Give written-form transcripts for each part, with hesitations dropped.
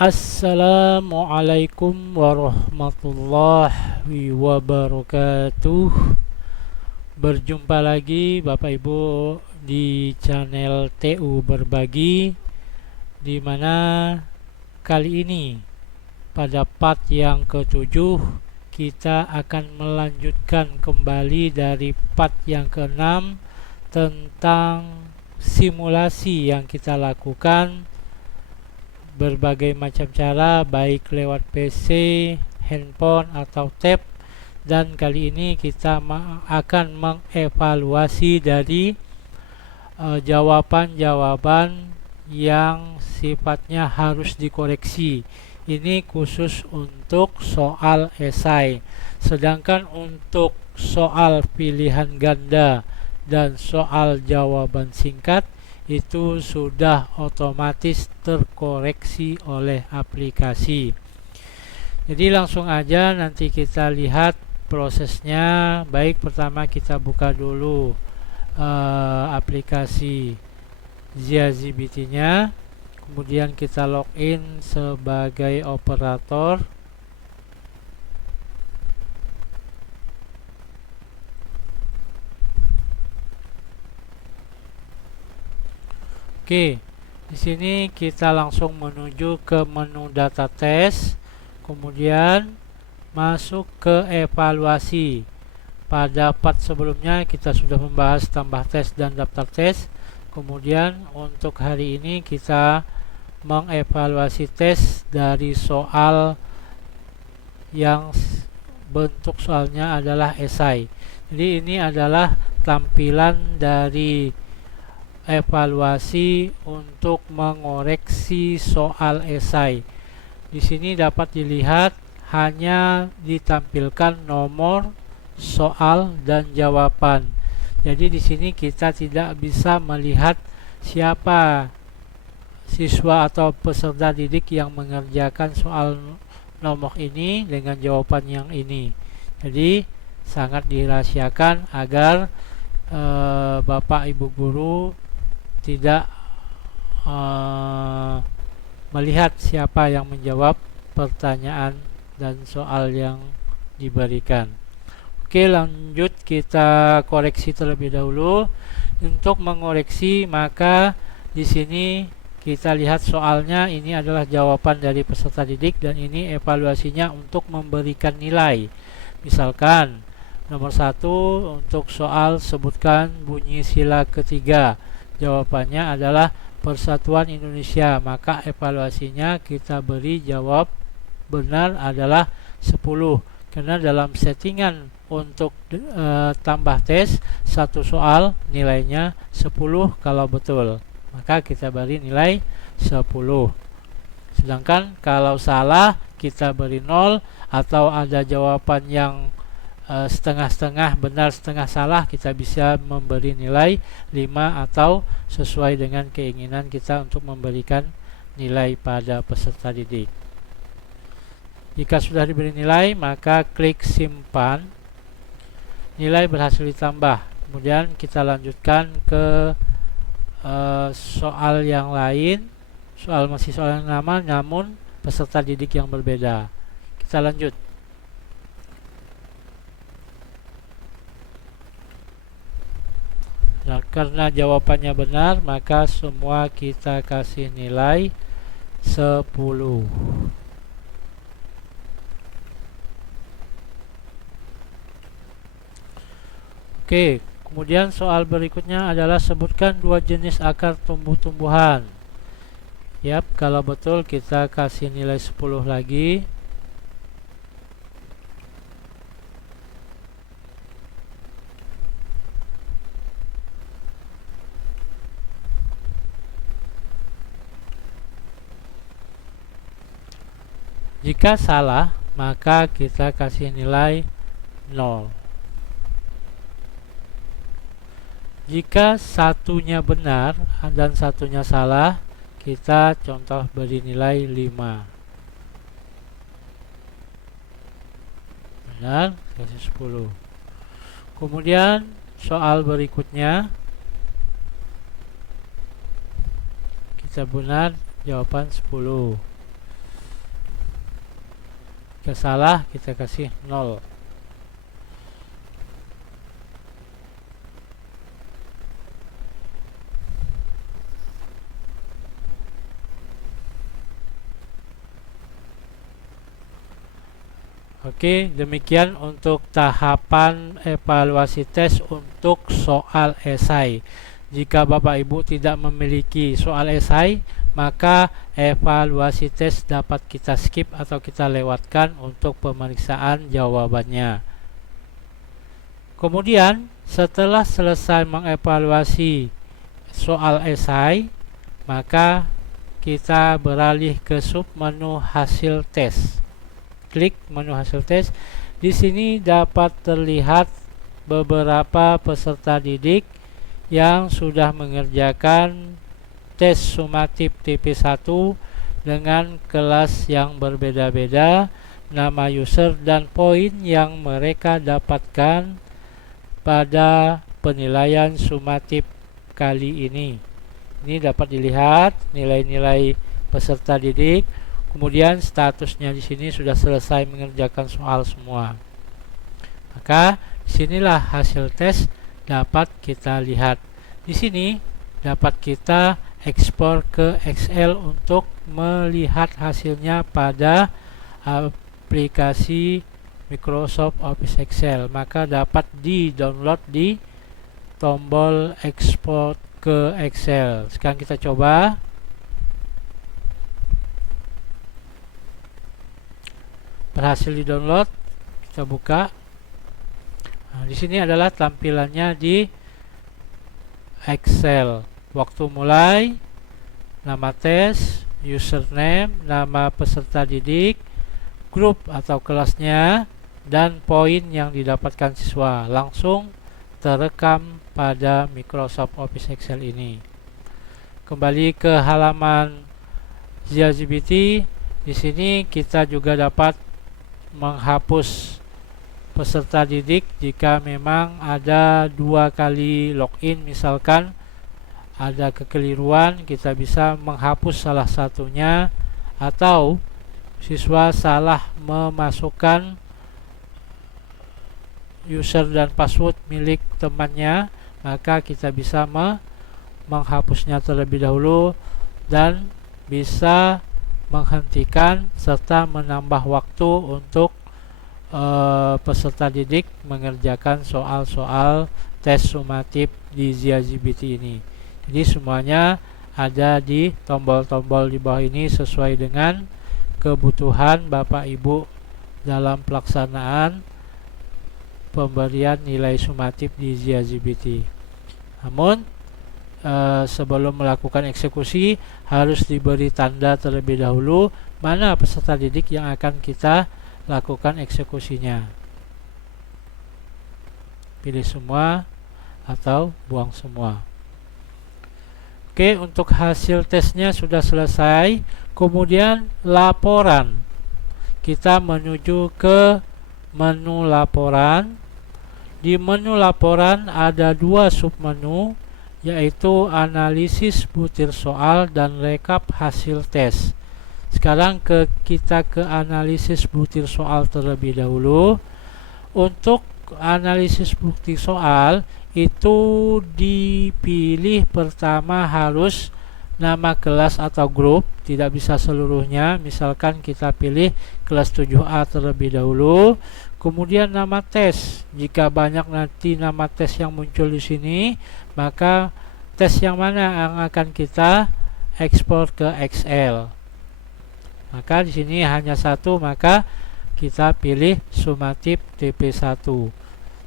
Assalamualaikum warahmatullahi wabarakatuh. Berjumpa lagi Bapak Ibu di channel TU Berbagi, di mana kali ini pada part yang ketujuh kita akan melanjutkan kembali dari part yang keenam tentang simulasi yang kita lakukan berbagai macam cara, baik lewat PC, handphone atau tab. Dan kali ini kita akan mengevaluasi dari jawaban-jawaban yang sifatnya harus dikoreksi. Ini khusus untuk soal esai. Sedangkan untuk soal pilihan ganda dan soal jawaban singkat itu sudah otomatis terkoreksi oleh aplikasi. Jadi langsung aja nanti kita lihat prosesnya. Baik, pertama kita buka dulu aplikasi ZiaZBT-nya. Kemudian kita login sebagai operator. Oke, di sini kita langsung menuju ke menu data test, kemudian masuk ke evaluasi. Pada part sebelumnya kita sudah membahas tambah tes dan daftar tes. Kemudian untuk hari ini kita mengevaluasi tes dari soal yang bentuk soalnya adalah esai. Jadi ini adalah tampilan dari evaluasi untuk mengoreksi soal esai. Di sini dapat dilihat hanya ditampilkan nomor soal dan jawaban. Jadi di sini kita tidak bisa melihat siapa siswa atau peserta didik yang mengerjakan soal nomor ini dengan jawaban yang ini. Jadi sangat dirahasiakan agar Bapak Ibu guru tidak melihat siapa yang menjawab pertanyaan dan soal yang diberikan. Oke, lanjut kita koreksi terlebih dahulu. Untuk mengoreksi, maka di sini kita lihat soalnya ini adalah jawaban dari peserta didik dan ini evaluasinya untuk memberikan nilai. Misalkan nomor 1 untuk soal sebutkan bunyi sila ketiga. Jawabannya adalah Persatuan Indonesia, maka evaluasinya kita beri jawab benar adalah 10, karena dalam settingan untuk tambah tes satu soal nilainya 10 kalau betul, maka kita beri nilai 10. Sedangkan kalau salah kita beri 0, atau ada jawaban yang setengah-setengah benar setengah salah, kita bisa memberi nilai 5 atau sesuai dengan keinginan kita untuk memberikan nilai pada peserta didik. Jika sudah diberi nilai, maka klik simpan. Nilai berhasil ditambah. Kemudian kita lanjutkan ke soal yang lain. Masih soal yang sama, namun peserta didik yang berbeda. Kita lanjut. Nah, karena jawabannya benar, maka semua kita kasih nilai 10. Oke, kemudian soal berikutnya adalah sebutkan 2 jenis akar tumbuh-tumbuhan. Yap, kalau betul kita kasih nilai 10 lagi. Jika salah, maka kita kasih nilai 0. Jika satunya benar dan satunya salah, kita contoh beri nilai 5. Benar, kasih 10. Kemudian soal berikutnya kita benar, jawaban 10. Jika salah, kita kasih 0. Oke, demikian untuk tahapan evaluasi tes untuk soal esai. Jika Bapak Ibu tidak memiliki soal esai, maka evaluasi tes dapat kita skip atau kita lewatkan untuk pemeriksaan jawabannya. Kemudian, setelah selesai mengevaluasi soal esai, maka kita beralih ke submenu hasil tes. Klik menu hasil tes. Di sini dapat terlihat beberapa peserta didik yang sudah mengerjakan tes sumatif TP1 dengan kelas yang berbeda-beda, nama user dan poin yang mereka dapatkan pada penilaian sumatif kali ini. Ini dapat dilihat nilai-nilai peserta didik. Kemudian statusnya di sini sudah selesai mengerjakan soal semua. Maka disinilah hasil tes dapat kita lihat. Di sini dapat kita ekspor ke Excel untuk melihat hasilnya pada aplikasi Microsoft Office Excel. Maka dapat di-download di tombol ekspor ke Excel. Sekarang kita coba. Berhasil di-download, kita buka. Nah, di sini adalah tampilannya di Excel. Waktu mulai, nama tes, username, nama peserta didik, grup atau kelasnya, dan poin yang didapatkan siswa langsung terekam pada Microsoft Office Excel ini. Kembali ke halaman ZiaGPT. Di sini kita juga dapat menghapus peserta didik jika memang ada 2 kali login, misalkan ada kekeliruan, kita bisa menghapus salah satunya, atau siswa salah memasukkan user dan password milik temannya, maka kita bisa menghapusnya terlebih dahulu dan bisa menghentikan serta menambah waktu untuk peserta didik mengerjakan soal-soal tes sumatif di ZiaGPT ini. Jadi semuanya ada di tombol-tombol di bawah ini sesuai dengan kebutuhan Bapak Ibu dalam pelaksanaan pemberian nilai sumatif di ZiaGPT. Namun sebelum melakukan eksekusi harus diberi tanda terlebih dahulu mana peserta didik yang akan kita lakukan eksekusinya. Pilih semua atau buang semua. Oke, untuk hasil tesnya sudah selesai. Kemudian laporan. Kita menuju ke menu laporan. Di menu laporan ada 2 submenu, yaitu analisis butir soal dan rekap hasil tes. Sekarang kita ke analisis butir soal terlebih dahulu. Untuk analisis butir soal itu dipilih pertama harus nama kelas atau grup, tidak bisa seluruhnya. Misalkan kita pilih kelas 7A terlebih dahulu. Kemudian nama tes. Jika banyak nanti nama tes yang muncul di sini, maka tes yang mana yang akan kita ekspor ke Excel. Maka di sini hanya 1, maka kita pilih sumatif TP1.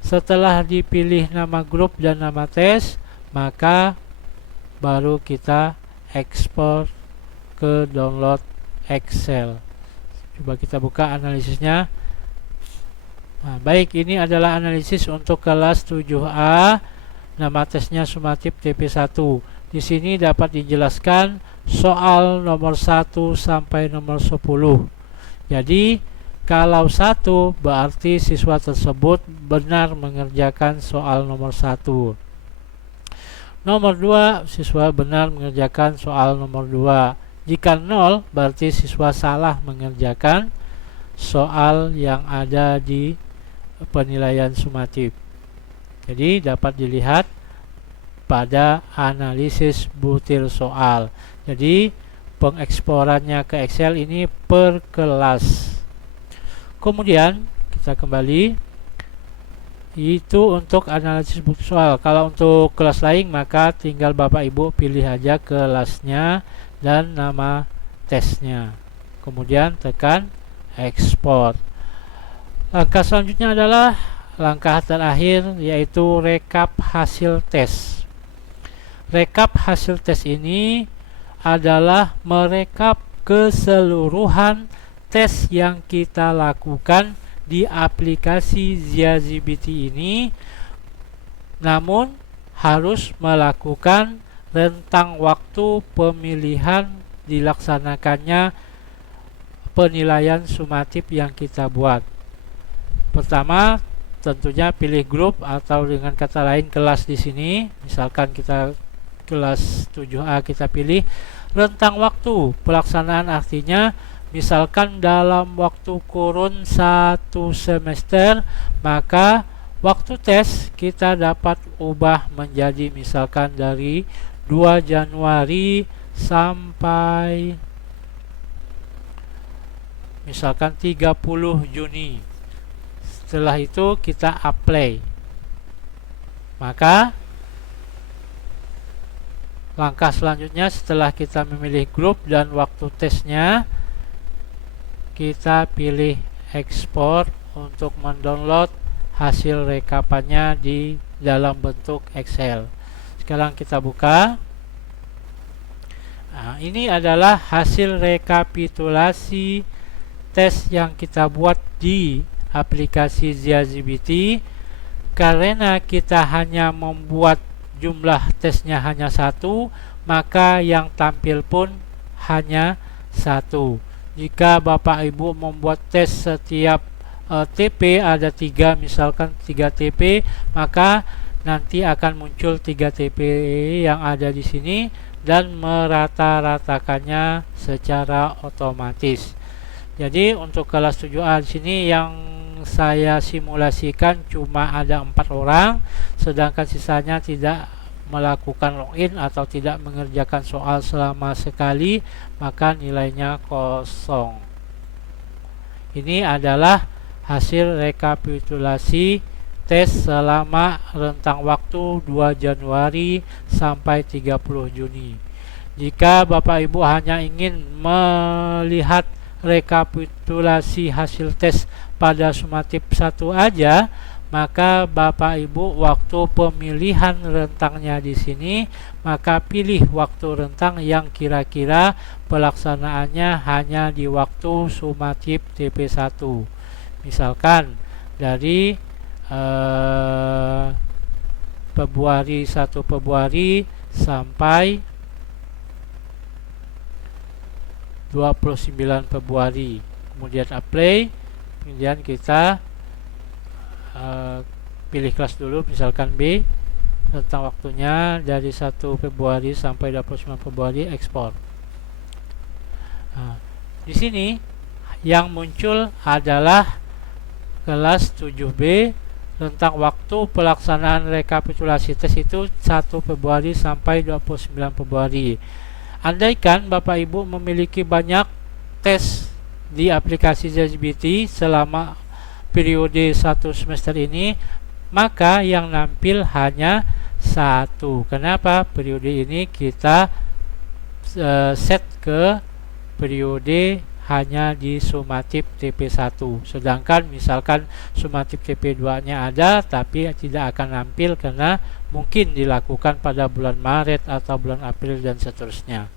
Setelah dipilih nama grup dan nama tes, maka baru kita ekspor ke download Excel. Coba kita buka analisisnya. Nah, baik, ini adalah analisis untuk kelas 7A. Nama tesnya sumatif TP1. Di sini dapat dijelaskan soal nomor 1 sampai nomor 10. Jadi kalau 1 berarti siswa tersebut benar mengerjakan soal nomor 1. Nomor 2, siswa benar mengerjakan soal nomor 2. Jika 0 berarti siswa salah mengerjakan soal yang ada di penilaian sumatif. Jadi dapat dilihat pada analisis butir soal. Jadi pengeksporannya ke Excel ini per kelas. Kemudian kita kembali, itu untuk analisis butir soal. Kalau untuk kelas lain maka tinggal Bapak Ibu pilih aja kelasnya dan nama tesnya. Kemudian tekan ekspor. Langkah selanjutnya adalah langkah terakhir, yaitu rekap hasil tes. Rekap hasil tes ini adalah merekap keseluruhan tes yang kita lakukan di aplikasi ZiaZBT ini, namun harus melakukan rentang waktu pemilihan dilaksanakannya penilaian sumatif yang kita buat. Pertama, tentunya pilih grup atau dengan kata lain kelas di sini. Misalkan kita kelas 7A, kita pilih rentang waktu pelaksanaan, artinya misalkan dalam waktu kurun 1 semester, maka waktu tes kita dapat ubah menjadi misalkan dari 2 Januari sampai misalkan 30 Juni. Setelah itu kita apply. Maka langkah selanjutnya setelah kita memilih grup dan waktu tesnya, kita pilih ekspor untuk mendownload hasil rekapannya di dalam bentuk Excel. Sekarang kita buka. Nah, ini adalah hasil rekapitulasi tes yang kita buat di aplikasi ZiaZBT. Karena kita hanya membuat jumlah tesnya hanya 1, maka yang tampil pun hanya 1. Jika Bapak Ibu membuat tes setiap TP ada 3, misalkan 3 TP, maka nanti akan muncul 3 TP yang ada di sini dan merata-ratakannya secara otomatis. Jadi untuk kelas 7A di sini yang saya simulasikan cuma ada 4 orang, sedangkan sisanya tidak melakukan login atau tidak mengerjakan soal selama sekali, maka nilainya kosong. Ini adalah hasil rekapitulasi tes selama rentang waktu 2 Januari sampai 30 Juni. Jika Bapak Ibu hanya ingin melihat rekapitulasi hasil tes pada sumatif 1 aja, maka Bapak Ibu waktu pemilihan rentangnya di sini, maka pilih waktu rentang yang kira-kira pelaksanaannya hanya di waktu sumatif TP1. Misalkan dari Februari 1 Februari sampai 29 Februari. Kemudian apply, kemudian kita pilih kelas dulu, misalkan B, rentang waktunya dari 1 Februari sampai 29 Februari, ekspor. Di sini yang muncul adalah kelas 7B, rentang waktu pelaksanaan rekapitulasi tes itu 1 Februari sampai 29 Februari. Andaikan Bapak Ibu memiliki banyak tes di aplikasi ZiaZBT selama periode 1 semester ini, maka yang nampil hanya 1. Kenapa? Periode ini kita set ke periode hanya di sumatif TP1. Sedangkan misalkan sumatif TP2 nya ada tapi tidak akan nampil karena mungkin dilakukan pada bulan Maret atau bulan April dan seterusnya.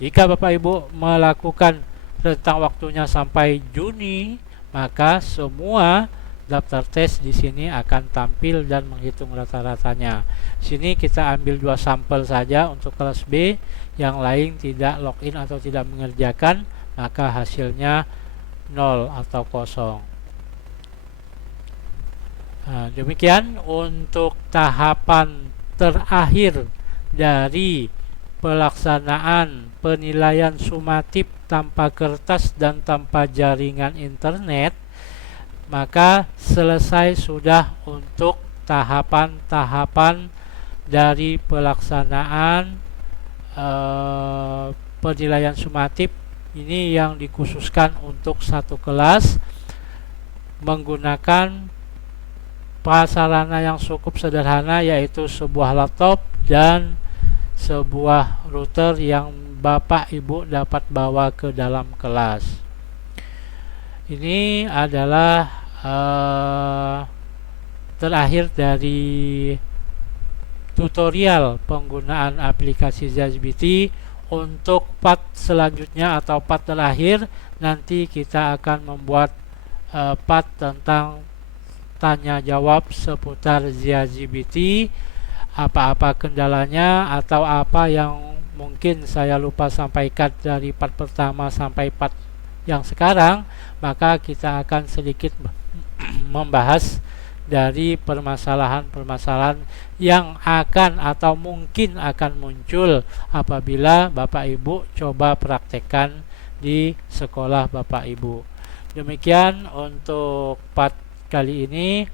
Jika Bapak Ibu melakukan rentang waktunya sampai Juni, maka semua daftar tes di sini akan tampil dan menghitung rata-ratanya. Sini kita ambil 2 sampel saja untuk kelas B, yang lain tidak login atau tidak mengerjakan, maka hasilnya 0 atau kosong. Nah, demikian untuk tahapan terakhir dari pelaksanaan penilaian sumatif tanpa kertas dan tanpa jaringan internet, maka selesai sudah untuk tahapan-tahapan dari pelaksanaan penilaian sumatif ini yang dikhususkan untuk satu kelas menggunakan prasarana yang cukup sederhana, yaitu sebuah laptop dan sebuah router yang Bapak Ibu dapat bawa ke dalam kelas. Ini adalah terakhir dari tutorial penggunaan aplikasi ZiaGPT. Untuk part selanjutnya atau part terakhir, nanti kita akan membuat part tentang tanya jawab seputar ZiaGPT, apa-apa kendalanya atau apa yang mungkin saya lupa sampaikan dari part pertama sampai part yang sekarang, maka kita akan sedikit membahas dari permasalahan-permasalahan yang akan atau mungkin akan muncul apabila Bapak Ibu coba praktekkan di sekolah Bapak Ibu. Demikian untuk part kali ini.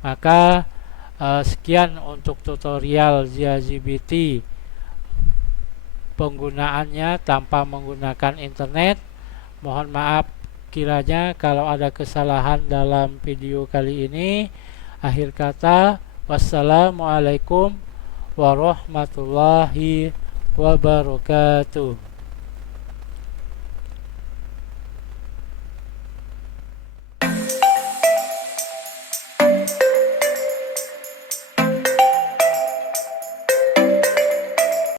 Maka sekian untuk tutorial ZiaGPT penggunaannya tanpa menggunakan internet. Mohon maaf kiranya kalau ada kesalahan dalam video kali ini. Akhir kata, wassalamualaikum warahmatullahi wabarakatuh.